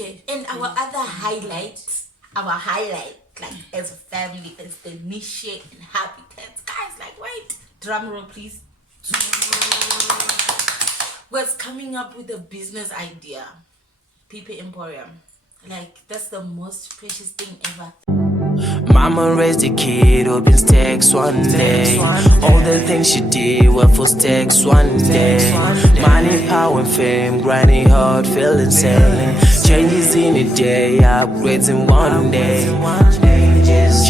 Okay. And our other highlight, like as a family, is the niche inhabitants. Guys, like, wait, drum roll, please. Was coming up with a business idea, PP Emporium. Like, that's the most precious thing ever. Mama raised a kid, hoping stacks one day. All the things she did were for stacks one day. Money, power, and fame, grinding hard, feeling sane. Changes in a day, upgrades in one day. Changes.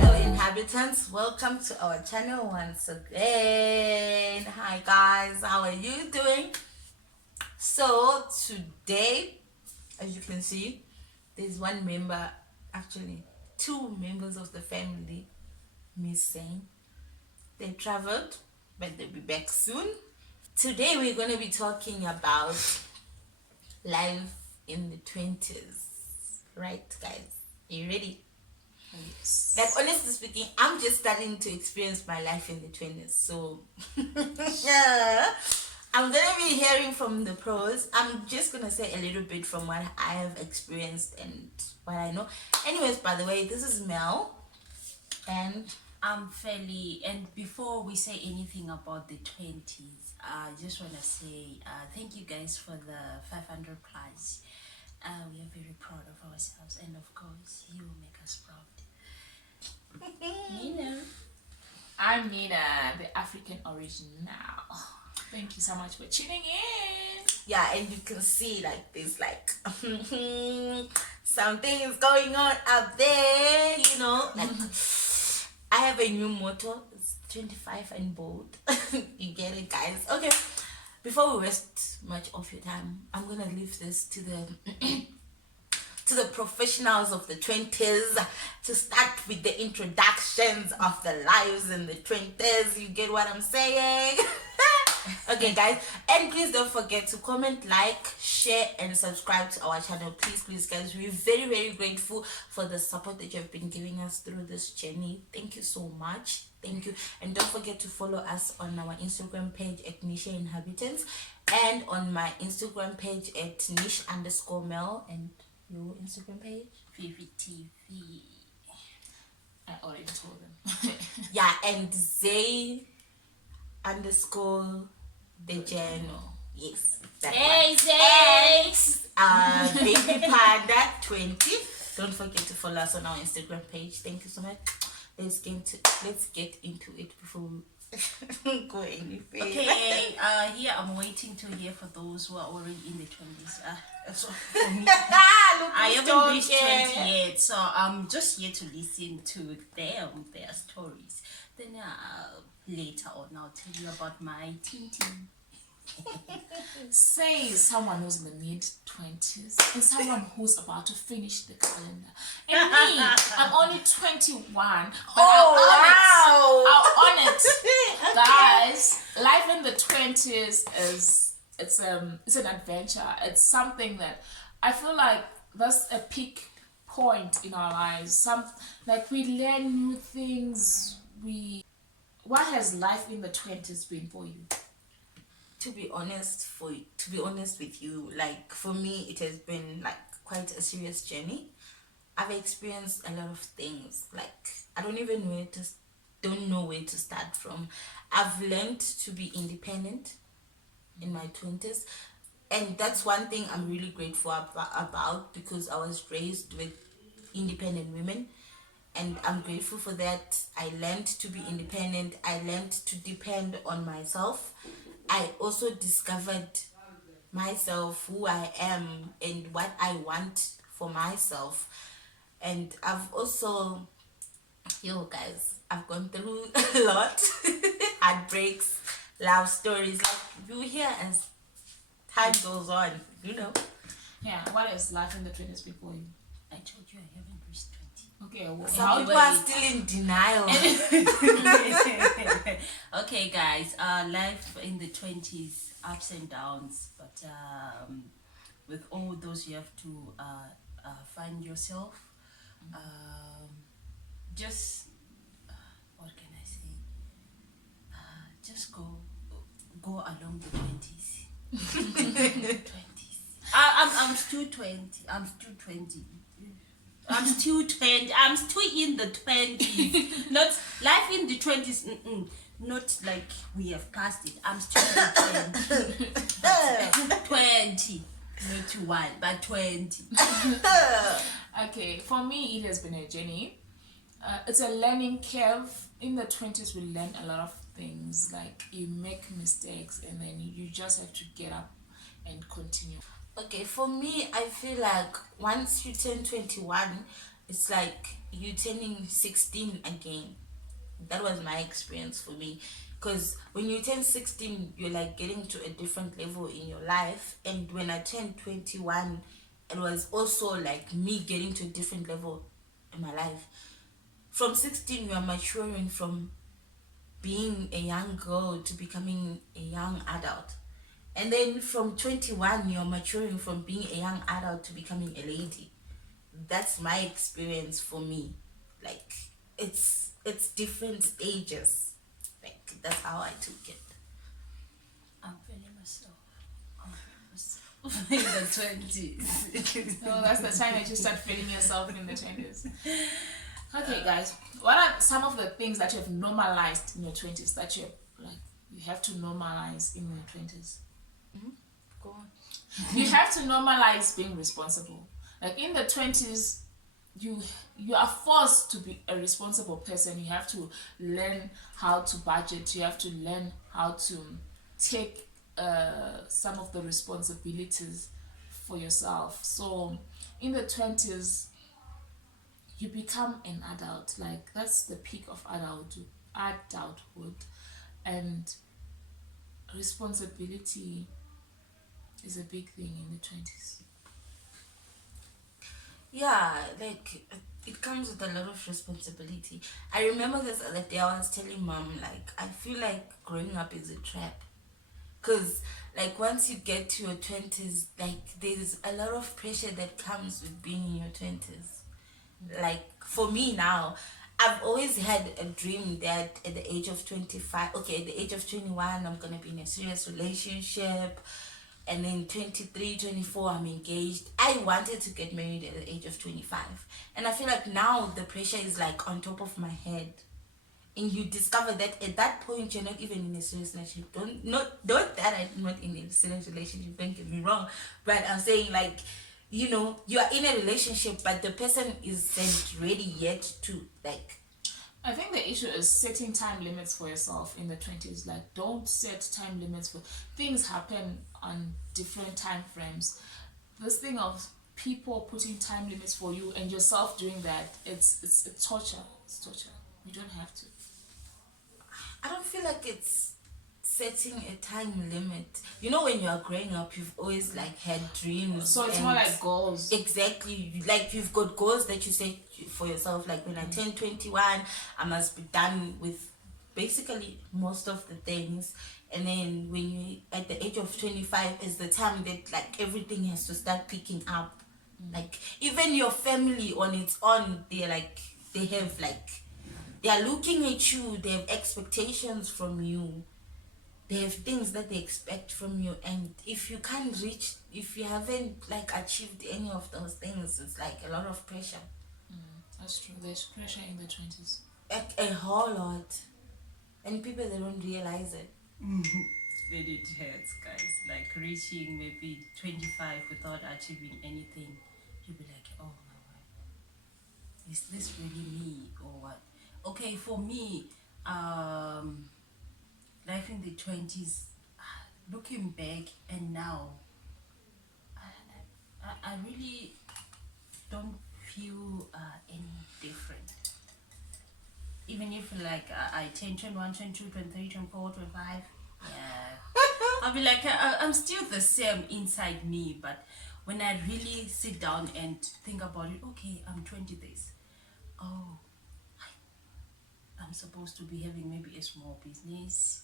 Hello inhabitants, welcome to our channel once again. Hi guys, how are you doing? So today, as you can see, there's one member, actually two members of the family missing. They traveled, but they'll be back soon. Today we're going to be talking about life in the 20s. Right, guys? Are you ready? Yes. Like, honestly speaking, I'm just starting to experience my life in the 20s. So, I'm going to be hearing from the pros. I'm just going to say a little bit from what I have experienced and what I know. Anyways, by the way, this is Mel. And I'm fairly, and before we say anything about the 20s, I just want to say thank you guys for the 500 plus. We are very proud of ourselves, and of course, you will make us proud. Nina. I'm Nina, the African origin now. Thank you so much for tuning in. yeah, and you can see like there's like something is going on up there, you know. Like, I have a new motto. It's 25 and bold. You get it, guys? Okay. Before we waste much of your time, I'm gonna leave this to the to the professionals of the 20s to start with the introductions of the lives in the 20s. You get what I'm saying? Okay, guys, and please don't forget to comment, like, share, and subscribe to our channel. Please, guys, we're very, very grateful for the support that you have been giving us through this journey. Thank you so much. Thank you. And don't forget to follow us on our Instagram page at Niche Inhabitants, and on my Instagram page at niche_mel. And your Instagram page? Vivi TV. I already told them. Yeah, and Zay _ the journal. Yes. That Hey, one. And Baby Panda 20. Don't forget to follow us on our Instagram page. Thank you so much. Let's get into it before we go any further. Okay, here I'm waiting to hear for those who are already in the 20s. So for me, I haven't reached 20 yet, so I'm just here to listen to them, their stories. Then later on, I'll tell you about my teen. Say someone who's in the mid-20s and someone who's about to finish the calendar. And me, I'm only 21, but I'm on it. Okay. Guys, life in the 20s it's an adventure. It's something that I feel like that's a peak point in our lives. We learn new things. What has life in the 20s been for you? To be honest with you, like, for me, it has been like quite a serious journey. I've experienced a lot of things. Like, I don't know where to start from. I've learned to be independent in my 20s, and that's one thing I'm really grateful about, because I was raised with independent women, and I'm grateful for that. I learned to be independent. I learned to depend on myself. I also discovered myself, who I am, and what I want for myself. And I've also, guys, I've gone through a lot. Heartbreaks, love stories, like you hear as time goes on, Yeah, what has life in the 20s been for you? I told you I haven't reached 20. Okay, well, Some people are still in denial. Okay, guys, life in the 20s, ups and downs, but with all those, you have to find yourself. Just what can I say? Just go go along the 20s. 20s. I'm still 20. I'm still 20. I'm still 20. I'm still in the 20s. Not life in the 20s. Not like we have passed it. I'm still in the 20. 20. Not 1, but 20. Okay, for me, it has been a journey. It's a learning curve. In the 20s, we learn a lot of things. Like, you make mistakes and then you just have to get up and continue. Okay, for me, I feel like once you turn 21, it's like you turning 16 again. That was my experience for me. Because when you turn 16, you're like getting to a different level in your life. And when I turned 21, it was also like me getting to a different level in my life. From 16, you are maturing from being a young girl to becoming a young adult. And then from 21, you're maturing from being a young adult to becoming a lady. That's my experience for me. Like, it's different stages. Like, that's how I took it. I'm feeling myself. In the 20s. So that's the time that you start feeling yourself in the 20s. Okay, guys, what are some of the things that you have normalized in your 20s that you have to normalize in your 20s? Go on. You have to normalize being responsible. Like, in the 20s, you are forced to be a responsible person. You have to learn how to budget. You have to learn how to take some of the responsibilities for yourself. So in the 20s, you become an adult. Like, that's the peak of adulthood, and responsibility is a big thing in the 20s. Yeah, like, it comes with a lot of responsibility. I remember this other day, I was telling mom, like, I feel like growing up is a trap. Because, like, once you get to your 20s, like, there's a lot of pressure that comes with being in your 20s. Like, for me now, I've always had a dream that at the age of 25, okay, at the age of 21, I'm going to be in a serious relationship. And then 23, 24, I'm engaged. I wanted to get married at the age of 25. And I feel like now the pressure is like on top of my head. And you discover that at that point, you're not even in a serious relationship. Don't that I'm not in a serious relationship, don't get me wrong. But I'm saying, like, you know, you are in a relationship, but the person isn't ready yet to, like... I think the issue is setting time limits for yourself in the 20s. Like, don't set time limits for... Things happen on different time frames. This thing of people putting time limits for you and yourself doing that, it's torture. It's torture. You don't have to. I don't feel like it's setting a time limit. You know, when you are growing up, you've always like had dreams. So it's more like goals. Exactly. Like, you've got goals that you set for yourself. Like, when I turn 21, I must be done with basically most of the things. And then when you at the age of 25 is the time that like everything has to start picking up. Like, even your family on its own, they are looking at you, they have expectations from you. They have things that they expect from you, and if you haven't like achieved any of those things, it's like a lot of pressure. That's true. There's pressure in the 20s. A whole lot. And people, they don't realize it. Then it hurts, guys. Like, reaching maybe 25 without achieving anything, you'll be like, oh my God, is this really me or what? Okay, for me, life in the 20s, looking back and now, I really don't feel any different. Even if like I turn 21, 22, 23, 24, 25, yeah, I'll be like, I'm still the same inside me. But when I really sit down and think about it, okay, I'm 20 days. Oh, I'm supposed to be having maybe a small business,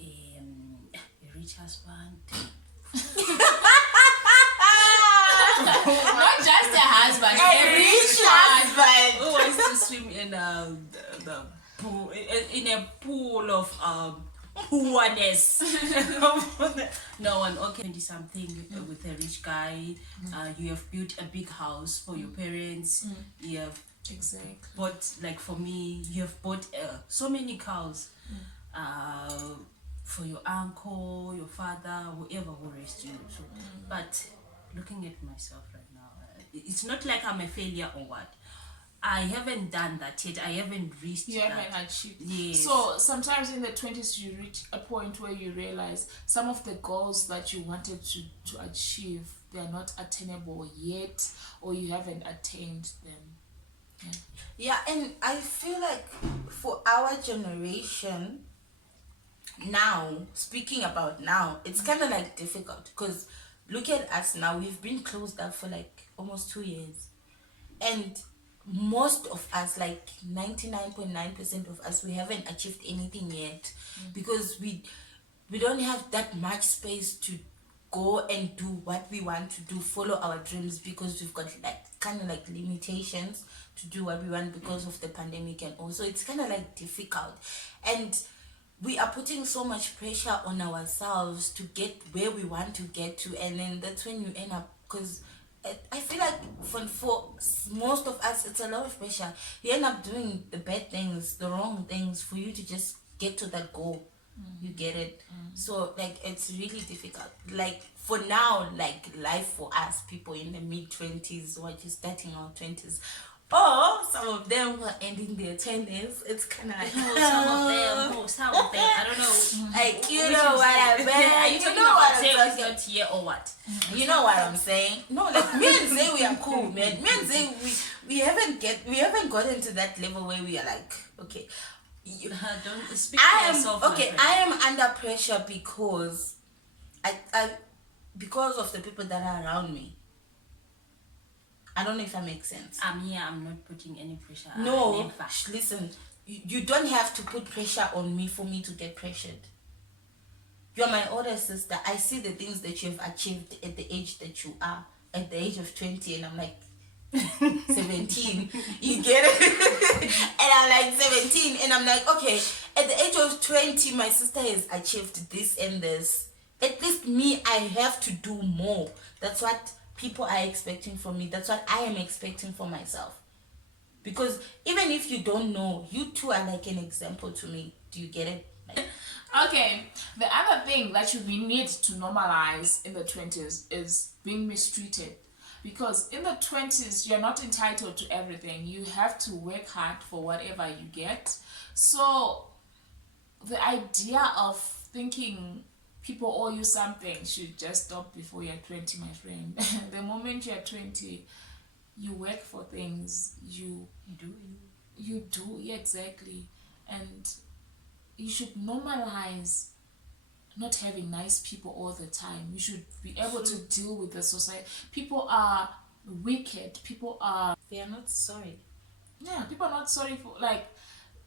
a rich husband. Not just a husband, A rich husband. Who wants to swim in the pool, in a pool of poorness. No one, okay, 20 something with a rich guy. You have built a big house for your parents. You have Exactly. bought, like for me, you have bought so many cows for your uncle, your father, whoever who raised you. So, but looking at myself right now, it's not like I'm a failure or what. I haven't done that yet. I haven't reached You that. haven't achieved. Yes. So sometimes in the 20s you reach a point where you realize some of the goals that you wanted to achieve, they are not attainable yet, or you haven't attained them. Yeah, and I feel like for our generation now, speaking about now, it's kind of like difficult because look at us now. We've been closed up for like almost 2 years, and most of us, like 99.9% of us, we haven't achieved anything yet because we don't have that much space to go and do what we want to do, follow our dreams, because we've got like kind of like limitations to do what we want because of the pandemic, and also it's kind of like difficult, and we are putting so much pressure on ourselves to get where we want to get to, and then that's when you end up, because I feel like for most of us it's a lot of pressure. You end up doing the bad things, the wrong things, for you to just get to that goal. You get it? So like it's really difficult. Like for now, like life for us people in the mid-20s or just starting our 20s, or some of them who are ending their 20s, it's kind of like Some of them, I don't know. like, you know what I mean? Are you You talking know about what I'm Zay talking. is not here or what? You know what I'm saying? No, like me and Zay, we are cool, man. Me and Zay, we haven't gotten to that level where we are like, okay. Don't speak I for yourself, am my okay. friend. I am under pressure because because of the people that are around me. I don't know if that makes sense. I'm here. I'm not putting any pressure. No, Never. listen. You don't have to put pressure on me for me to get pressured. You're my older sister. I see the things that you have achieved at the age that you are, at the age of 20, and I'm like 17. You get it? And I'm like 17, and I'm like, okay, at the age of 20, my sister has achieved this and this. At least me, I have to do more. That's what people are expecting from me. That's what I am expecting for myself. Because even if you don't know, you two are like an example to me. Do you get it? Like, Okay, the other thing that we need to normalize in the 20s is being mistreated. Because in the 20s, you're not entitled to everything. You have to work hard for whatever you get. So the idea of thinking people owe you something should just stop before you're 20, my friend. The moment you're 20, you work for things. You do, yeah, exactly. And you should normalize not having nice people all the time. You should be able to deal with the society. People are wicked. People are... they are not sorry. Yeah, people are not sorry for... Like,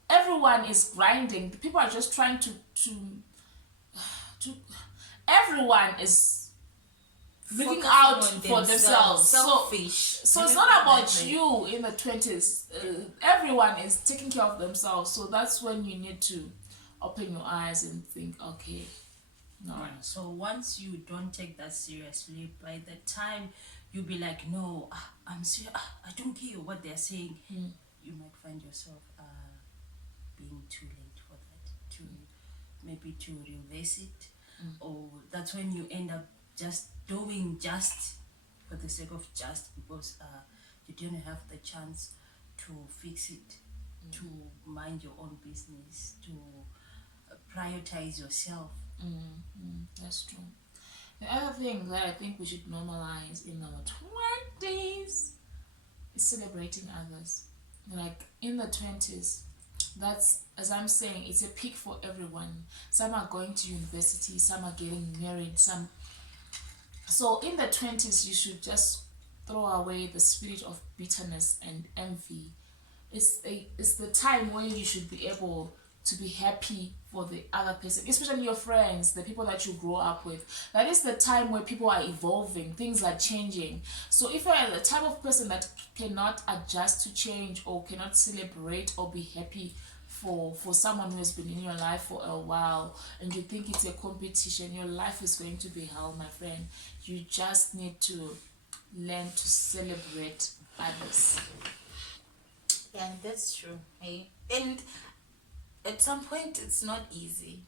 everyone is grinding. People are just trying to everyone is looking Focusing out on for themselves. Selfish. So it's not about you in the 20s. Everyone is taking care of themselves. So that's when you need to open your eyes and think, okay, no. So once you don't take that seriously, by the time you'll be like, no, I'm serious. I don't care what they're saying. You might find yourself being too late for that. Maybe to reverse it, or that's when you end up just doing just for the sake of just, because you didn't have the chance to fix it, to mind your own business, to prioritize yourself. That's true. The other thing that I think we should normalize in our 20s is celebrating others. Like in the 20s, that's, as I'm saying, it's a peak for everyone. Some are going to university, some are getting married, some... So in the 20s, you should just throw away the spirit of bitterness and envy. It's the time where you should be able to be happy for the other person, especially your friends, the people that you grow up with. That is the time where people are evolving, things are changing. So if you're the type of person that cannot adjust to change or cannot celebrate or be happy for someone who has been in your life for a while and you think it's a competition, your life is going to be hell, my friend. You just need to learn to celebrate others. Yeah, that's true. Hey? And at some point, it's not easy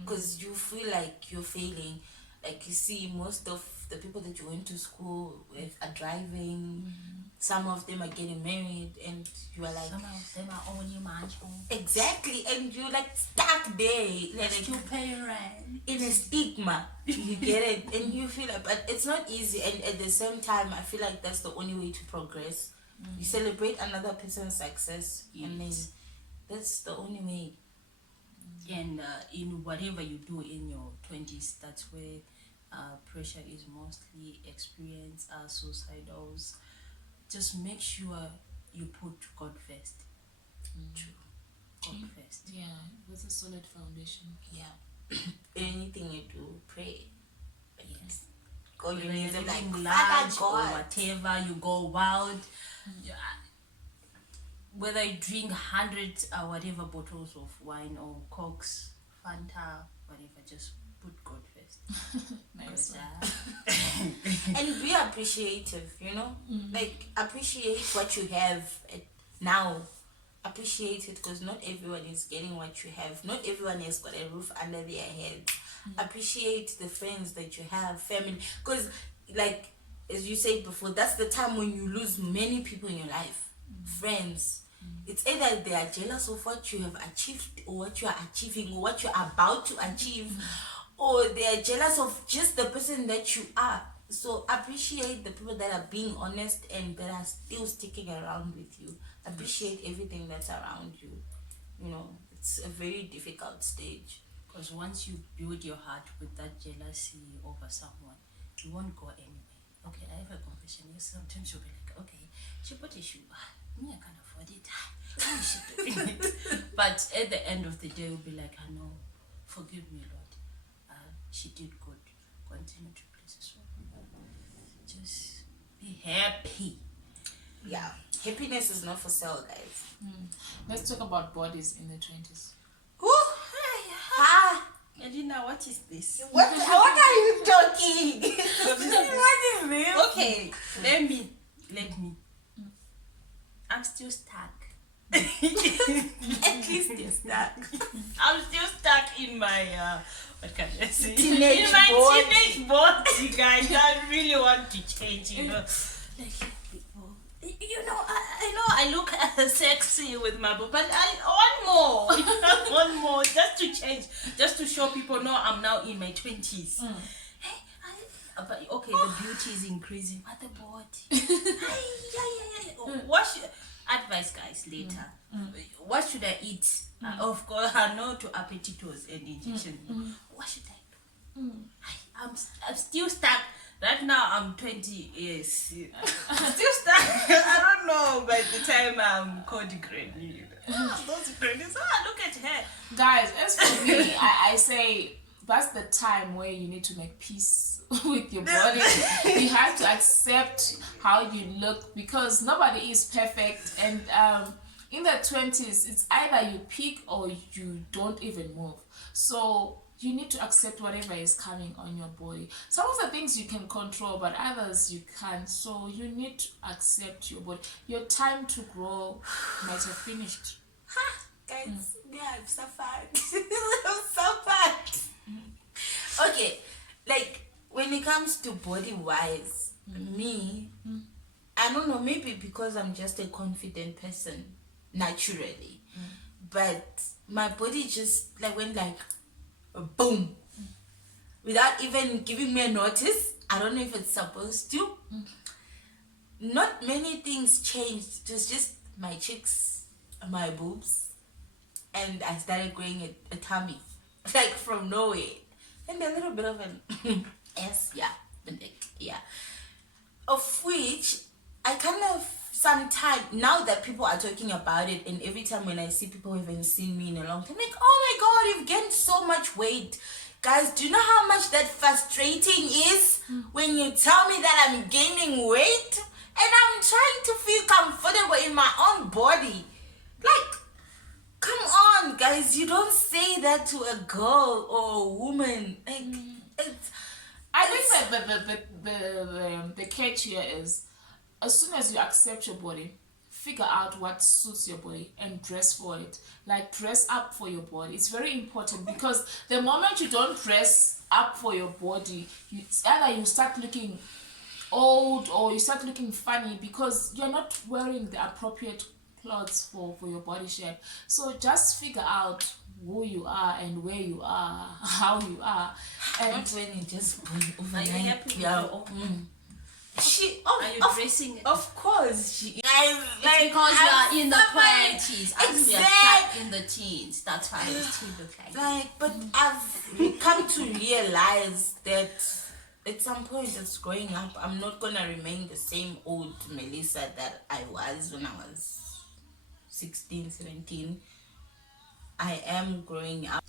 because you feel like you're failing. Like, you see, most of the people that you went to school with are driving. Some of them are getting married, and you are like, Some of them are owning mansions. exactly, and you're like stuck there, like Still pay rent. in a stigma. You get it, and you feel like, but it's not easy. And at the same time, I feel like that's the only way to progress. You celebrate another person's success, and then that's the only way. And in whatever you do in your 20s, that's where pressure is mostly experienced, suicidals. Just make sure you put God first. True. God first. Yeah, that's a solid foundation. Yeah. Anything you do, pray. Yes. Go your Whether knees you're and like, living Father large or God. whatever, you go wild. Yeah. Whether you drink 100 or whatever bottles of wine or cokes, Fanta, whatever, just put God first. Nice. 'Cause, And be appreciative, you know? Like, appreciate what you have now. Appreciate it, because not everyone is getting what you have. Not everyone has got a roof under their head. Appreciate the friends that you have, family. Because, like, as you said before, that's the time when you lose many people in your life. Friends. It's either they are jealous of what you have achieved or what you are achieving or what you are about to achieve, or they are jealous of just the person that you are. So appreciate the people that are being honest and that are still sticking around with you. Appreciate everything that's around you. You know, it's a very difficult stage. Because once you build your heart with that jealousy over someone, you won't go anywhere. Okay, I have a confession. Yes, sometimes you'll be like, okay, she bought a shoe. Me, I can't afford it. How is she doing it? But at the end of the day, you'll be like, I know, forgive me, Lord. She did good. Continue to please us. Just be happy. Yeah. Happiness is not for sale, guys. Let's talk about bodies in the 20s. Woo! Ah! Edina, what is this? What are you talking? What is this? Okay, let me. I'm still stuck. At least you're stuck. I'm still stuck in my what can I say? Teenage in my body. teenage body, guys. I really want to change, you know. Like people, you know, I know I look sexy with my book, but I want more. want more, just to change, just to show people, no, I'm now in my 20s. Hey, but okay, the beauty is increasing, but the body. What should advice, guys, later? What should I eat? Of course, I know to appetitos and injection. What should I do? I'm still stuck. Right now, I'm 20 years. I'm still stuck. I don't know by the time I'm called granny. Those grannies, look at her. Guys, as for me, I say that's the time where you need to make peace with your body. You have to accept how you look, because nobody is perfect. And in the 20s, it's either you peak or you don't even move. So you need to accept whatever is coming on your body. Some of the things you can control, but others you can't. So you need to accept your body. Your time to grow might have finished. Guys, yeah, I've suffered. I've suffered. Okay, like when it comes to body wise, me, I don't know, maybe because I'm just a confident person naturally, but my body just like went like boom without even giving me a notice. I don't know if it's supposed to. Not many things changed. It was just my cheeks, my boobs, and I started growing a tummy, like from nowhere, and a little bit of an ass, yeah, of which I kind of sometimes, now that people are talking about it, and every time when I see people who haven't seen me in a long time, like, oh my god, you've gained so much weight. Guys, do you know how much that frustrating is when you tell me that I'm gaining weight and I'm trying to feel comfortable in my own body? Like, Come on, guys, you don't say that to a girl or a woman. Like, it's... I think that the catch here is, as soon as you accept your body, figure out what suits your body and dress for it. Like, dress up for your body. It's very important, because the moment you don't dress up for your body, either you start looking old or you start looking funny because you're not wearing the appropriate clothes for your body shape. So just figure out who you are and where you are, how you are, and not when you just born Are overnight. you happy with Yeah. your own? Are you dressing it? Of course, she. It's because you are in the 20s. As we are Exactly. stuck in the teens. That's why it still look like Like, but I've come to realize that at some point as growing up, I'm not gonna remain the same old Melissa that I was when I was 16, 17. I am growing up.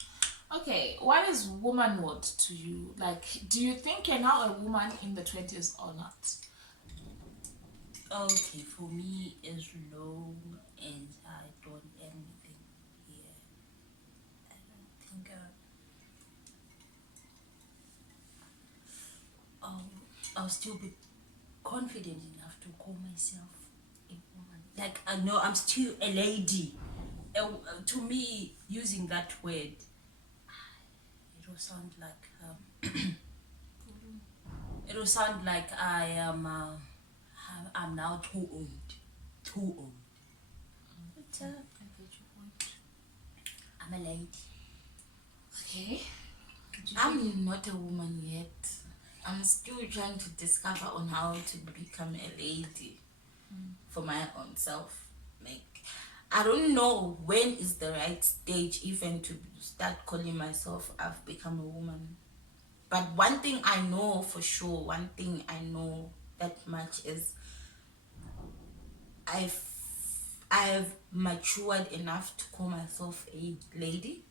okay, what is womanhood to you? Like, do you think you're now a woman in the 20s or not? Okay, for me, as long as I don't anything here, I don't think I'll still be confident enough to call myself a woman. Like, I know I'm still a lady. To me, using that word, it will sound like it will sound like I am. I'm now too old. Too old. But I'm a lady. Okay. I'm not a woman yet. I'm still trying to discover on how to become a lady for my own self. Like, I don't know when is the right stage even to start calling myself I've become a woman. But one thing I know for sure, one thing I know that much is I've matured enough to call myself a lady.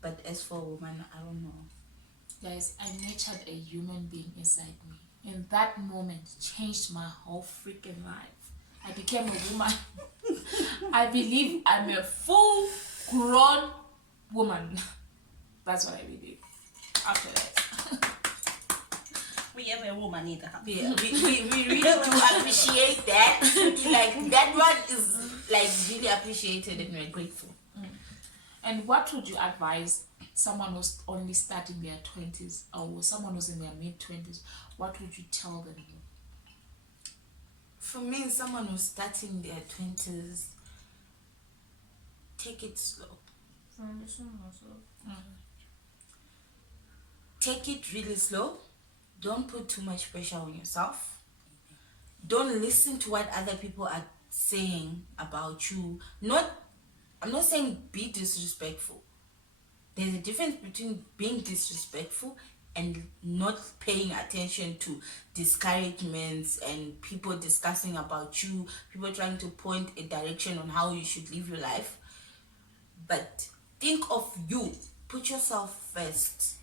But as for a woman, I don't know. Guys, I nurtured a human being inside me. And that moment changed my whole freaking life. I became a woman. I believe I'm a full-grown woman. That's what I believe. After that. We have a woman in the house. Yeah, we really do appreciate that. Like, that one is like really appreciated and we're grateful. And what would you advise someone who's only starting their 20s or someone who's in their mid-20s? What would you tell them? For me, someone who's starting their 20s, take it slow. Take it really slow. Don't put too much pressure on yourself. Don't listen to what other people are saying about you. I'm not saying be disrespectful. There's a difference between being disrespectful and not paying attention to discouragements and people discussing about you, people trying to point a direction on how you should live your life. But think of you. Put yourself first.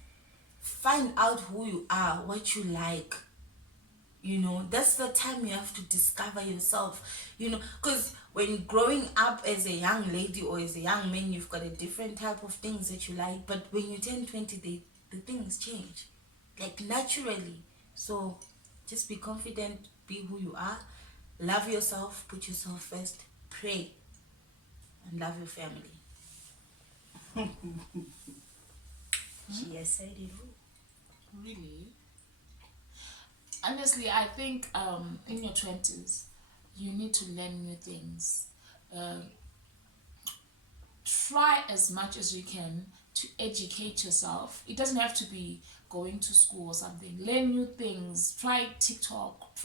Find out who you are, what you like. You know, that's the time you have to discover yourself. You know, because when growing up as a young lady or as a young man, you've got a different type of things that you like. But when you turn 20, the things change. Like, naturally. So, just be confident, be who you are. Love yourself, put yourself first. Pray. And love your family. She has said it all. Really? Honestly, I think in your 20s, you need to learn new things. Try as much as you can to educate yourself. It doesn't have to be going to school or something. Learn new things. Try TikTok.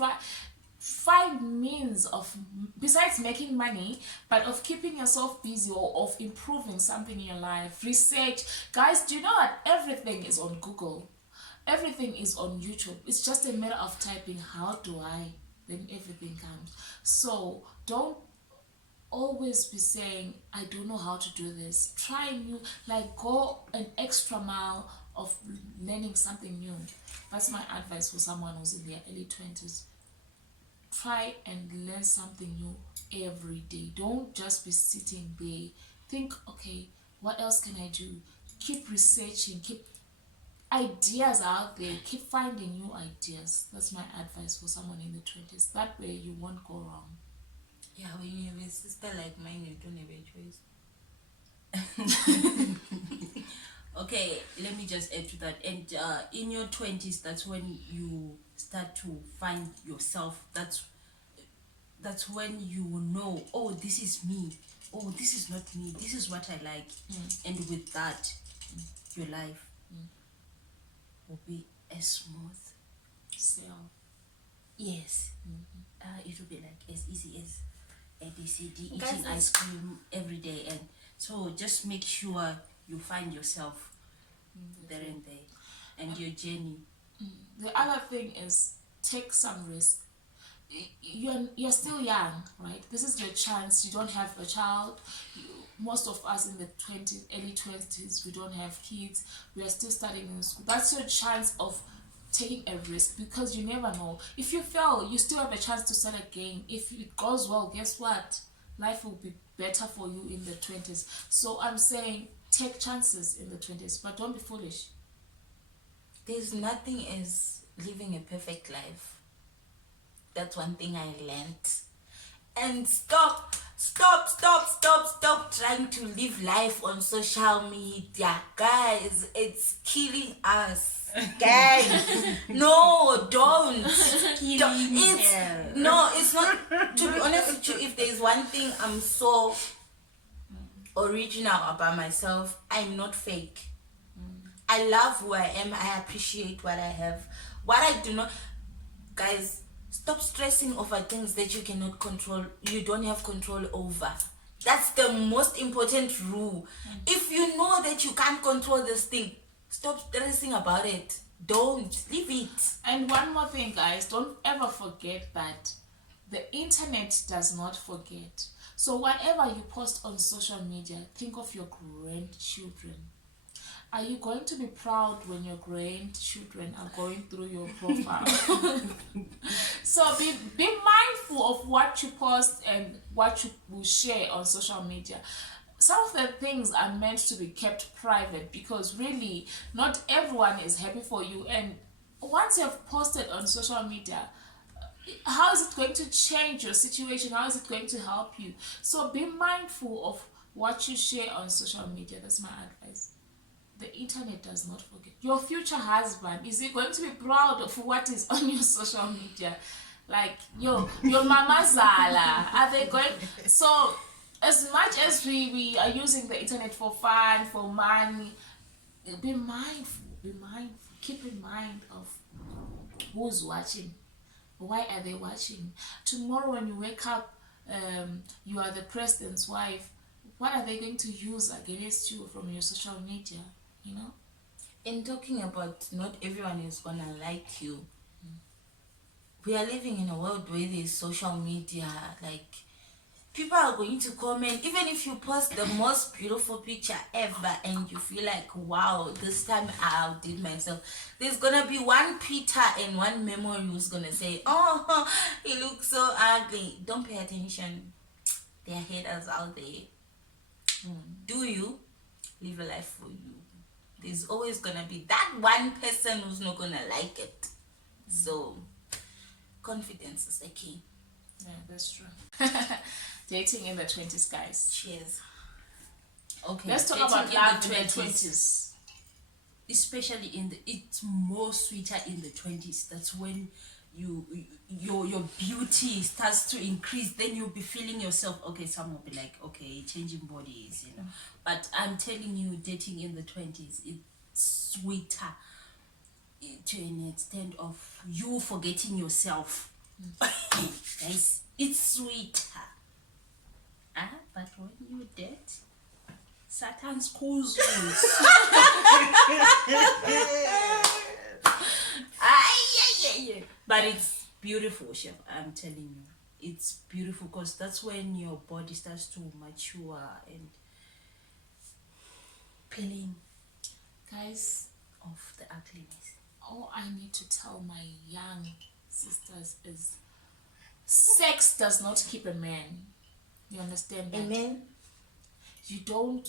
Find means of, besides making money, but of keeping yourself busy or of improving something in your life. Research. Guys, do you know that everything is on Google? Everything is on YouTube. It's just a matter of typing, how do I? Then everything comes. So don't always be saying, I don't know how to do this. Try new, like, go an extra mile of learning something new. That's my advice for someone who's in their early 20s. try and learn something new every day. Don't just be sitting there. Think, okay, what else can I do? Keep researching, keep ideas out there, keep finding new ideas. That's my advice for someone in the 20s. That way you won't go wrong. Yeah, when you have a sister like mine, you don't have a choice. Okay, let me just add to that. And in your 20s, that's when you start to find yourself. That's when you will know, oh, this is me. Oh, this is not me. This is what I like. And with that, your life will be as smooth. So, Yes. It will be like as easy as ABCD, eating Guys, ice cream every day. And so just make sure you find yourself there and there and your journey. the other thing is take some risk. You're still young, right? This is your chance. You don't have a child. Most of us in the 20s, early 20s, we don't have kids. We are still studying in school. That's your chance of taking a risk, because you never know. If you fail, you still have a chance to start again. If it goes well, guess what? Life will be better for you in the 20s. So I'm saying take chances in the 20s, but don't be foolish. There's nothing as living a perfect life. That's one thing I learned. And stop trying to live life on social media. Guys, it's killing us. Guys, no, don't. No, it's not. To be honest with you, if there's one thing I'm so original about myself, I'm not fake. I love who I am. I appreciate what I have. What I do not, guys, stop stressing over things that you cannot control. You don't have control over. That's the most important rule. If you know that you can't control this thing, stop stressing about it. Don't leave it. And one more thing, guys, don't ever forget that the internet does not forget. So whatever you post on social media, think of your grandchildren. Are you going to be proud when your grandchildren are going through your profile? So be mindful of what you post and what you will share on social media. Some of the things are meant to be kept private, because really not everyone is happy for you. And once you have posted on social media, how is it going to change your situation? How is it going to help you? So be mindful of what you share on social media. That's my advice. The internet does not forget. Your future husband, is he going to be proud of what is on your social media? Like, your mama Zala, are they going? So as much as we are using the internet for fun, for money, be mindful. Keep in mind of who's watching. Why are they watching? Tomorrow when you wake up, you are the president's wife. What are they going to use against you from your social media? You know? In talking about not everyone is gonna like you, we are living in a world where there's social media. Like, people are going to comment, even if you post the most beautiful picture ever and you feel like, wow, this time I outdid myself. There's gonna be one Peter and one memory who's gonna say, oh, he looks so ugly. Don't pay attention. There are haters out there. Do you live a life for you? There's always gonna be that one person who's not gonna like it. So confidence is the key. Yeah, that's true. Dating in the 20s, guys. Cheers. Okay, Let's talk dating about love in the 20s. Especially it's more sweeter in the 20s. That's when your beauty starts to increase. Then you'll be feeling yourself. Okay, some will be like, okay, changing bodies, you know. But I'm telling you, dating in the 20s, it's sweeter to an extent of you forgetting yourself. Guys, it's sweeter. But when you date, Satan's calls you. But it's beautiful, chef. I'm telling you, it's beautiful, because that's when your body starts to mature and peeling Guys, off the ugliness. all I need to tell my young sisters is sex does not keep a man. You understand that? Amen. You don't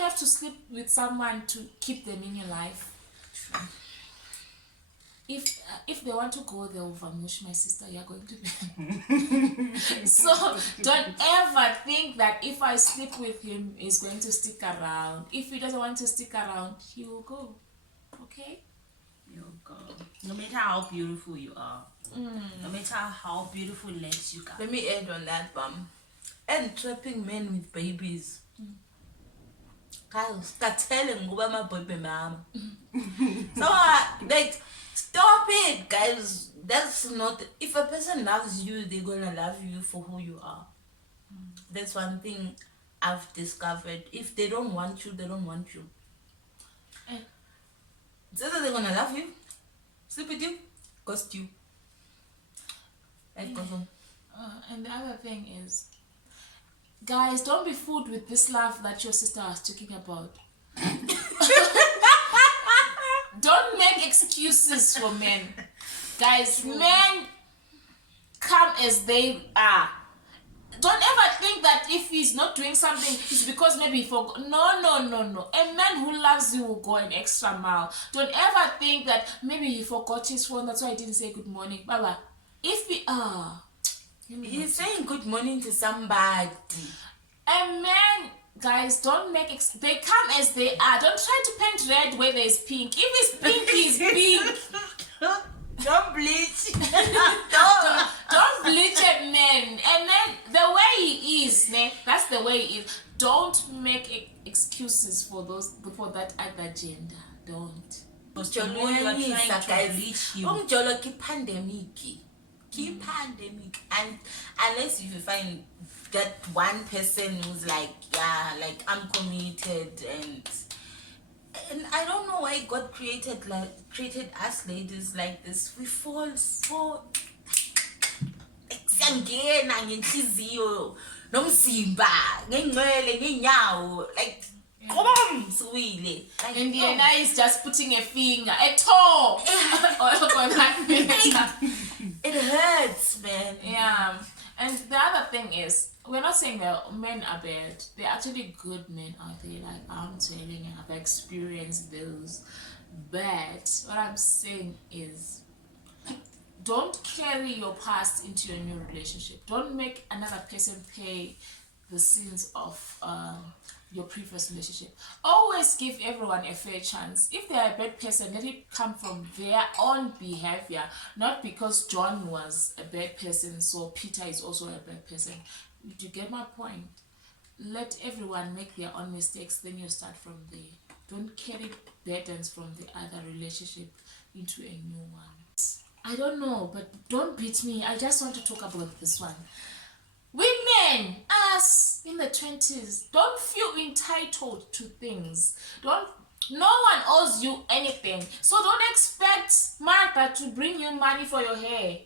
have to sleep with someone to keep them in your life. If they want to go, they'll vamush, my sister. You're going to be. So don't ever think that if I sleep with him, he's going to stick around. If he doesn't want to stick around, he will go. Okay? You'll go. No matter how beautiful you are. No matter how beautiful legs you got. Let me add on that, bum. And trapping men with babies. Guys, start telling over my baby mama. So, stop it, guys. That's not. If a person loves you, they're gonna love you for who you are. That's one thing I've discovered. If they don't want you, they don't want you. It's either they're gonna love you, sleep with you, ghost you. Like goes on. And the other thing is, guys, don't be fooled with this love that your sister was talking about. Don't make excuses for men. Guys, men come as they are. Don't ever think that if he's not doing something, it's because maybe he forgot. No. A man who loves you will go an extra mile. Don't ever think that maybe he forgot his phone, that's why he didn't say good morning. Baba, if we He's saying good morning to somebody. a man, guys, don't make they come as they are. Don't try to paint red where there's pink. If it's pink, he's pink. Don't bleach. Don't bleach a man. And then the way he is, that's the way he is. Don't make excuses for that other gender. Don't. Keep pandemic, and unless you find that one person who's like, I'm committed, and I don't know why God created us ladies like this. We fall so siyangena ngenhliziyo nomzimba ngengcwele ngenyawo, like come on, Swile. Like, and the eye is just putting a finger, a toe. It hurts, man. Yeah. And the other thing is, we're not saying that men are bad. They're actually good men out there. Like I'm telling you, I've experienced those. But what I'm saying is, don't carry your past into your new relationship. Don't make another person pay the sins of your previous relationship. Always give everyone a fair chance. If they are a bad person, let it come from their own behavior, not because John was a bad person, so Peter is also a bad person. Do you get my point? Let everyone make their own mistakes, then you start from there. Don't carry burdens from the other relationship into a new one. I don't know, but don't beat me. I just want to talk about this one. Women, us in the 20s, don't feel entitled to things. No one owes you anything. So don't expect Martha to bring you money for your hair.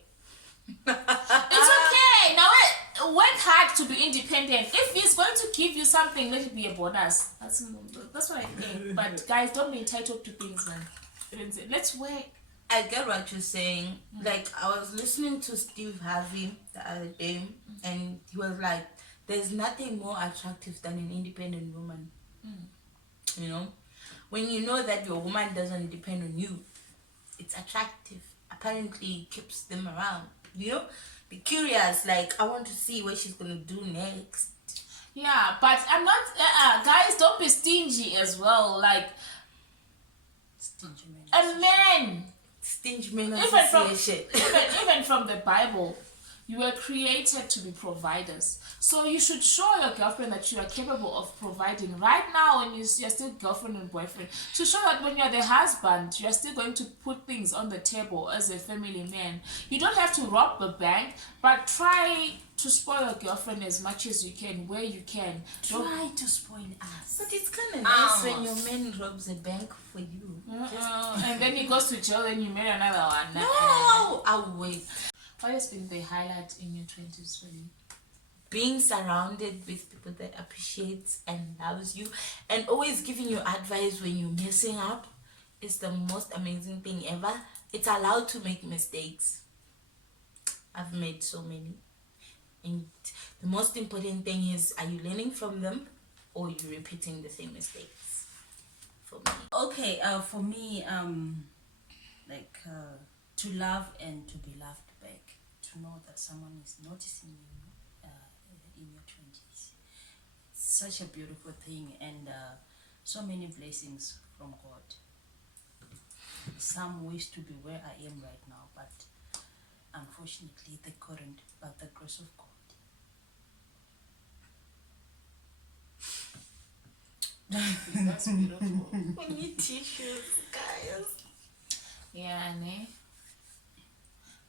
It's okay. Now work hard to be independent. If he's going to give you something, let it be a bonus. That's what I think. But guys, don't be entitled to things, man. Let's work. I get what you're saying. Like, I was listening to Steve Harvey the other day, and he was like, there's nothing more attractive than an independent woman. You know? When you know that your woman doesn't depend on you, it's attractive. Apparently, it keeps them around. You know? Be curious, like, I want to see what she's going to do next. Yeah, but I'm not... guys, don't be stingy as well. Like, Stingy a man... Stingy men even from the Bible, you were created to be providers. So you should show your girlfriend that you are capable of providing. Right now, when you're still girlfriend and boyfriend, to show that when you're the husband, you're still going to put things on the table as a family man. You don't have to rob the bank, but try to spoil your girlfriend as much as you can, where you can. Try to spoil us. But it's kind of nice when your man robs a bank for you. And then he goes to jail and you marry another one. No, I'll wait. What has been the highlight in your 20s for you? Being surrounded with people that appreciates and loves you and always giving you advice when you're messing up is the most amazing thing ever. It's allowed to make mistakes. I've made so many. And the most important thing is, are you learning from them or are you repeating the same mistakes? For me. Okay, for me, like to love and to be loved back, to know that someone is noticing you in your 20s. It's such a beautiful thing, and so many blessings from God. Some wish to be where I am right now, but unfortunately they couldn't, but the grace of God. That's beautiful. We need tissues, guys. Yeah, ne?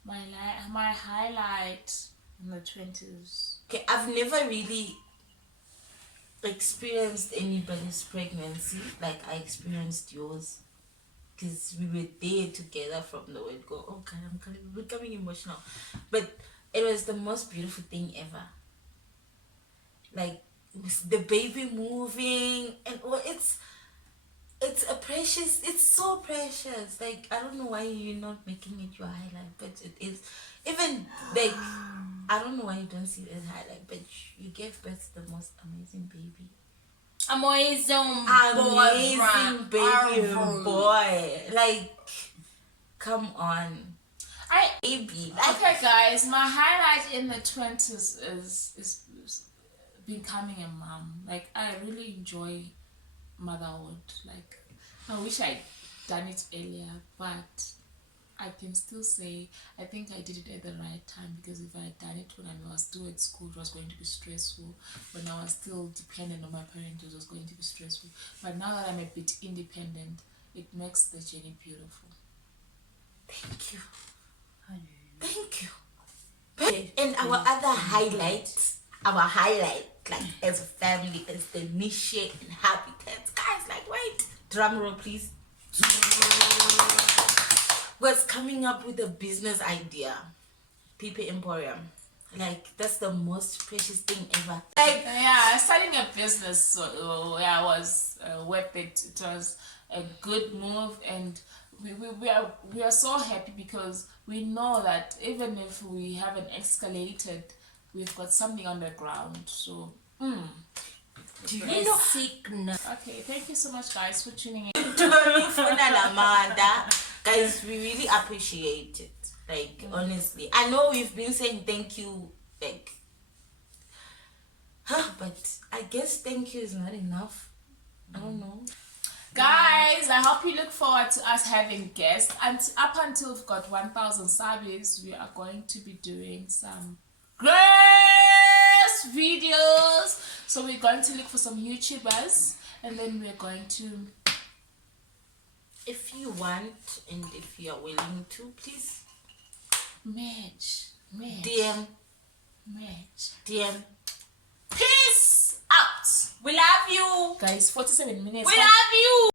My highlight in the 20s. Okay, I've never really experienced anybody's pregnancy like I experienced yours, because we were there together from the word go. Oh God, I'm becoming emotional, but it was the most beautiful thing ever. Like the baby moving and it's a precious. It's so precious. Like I don't know why you're not making it your highlight, but it is. Even like I don't know why you don't see it as highlight, but you gave birth to the most amazing baby. Amazing Baby boy. Like, come on. Baby. Like, Okay, guys, my highlight in the 20s is becoming a mom. Like, I really enjoy motherhood. Like, I wish I'd done it earlier, but I can still say I think I did it at the right time, because if I had done it when I was still at school, it was going to be stressful. When I was still dependent on my parents, it was going to be stressful. But now that I'm a bit independent, it makes the journey beautiful. thank you. Thank you. And our other highlight, like as a family, is the niche Inhabitants. Guys, like, wait. Drum roll, please. Was coming up with a business idea. People Emporium. Like, that's the most precious thing ever. Like, Yeah, starting a business was worth it. It was a good move, and we are so happy because we know that even if we haven't escalated, we've got something on the ground. So, Okay, thank you so much, guys, for tuning in. guys, we really appreciate it. Like, honestly, I know we've been saying thank you, like, but I guess thank you is not enough. I don't know. Guys, I hope you look forward to us having guests. And up until we've got 1,000 subs, we are going to be doing some great videos. So we're going to look for some YouTubers, and then we're going to, If you want and if you are willing to, please match. DM. Peace out. We love you. Guys, 47 minutes. We love you.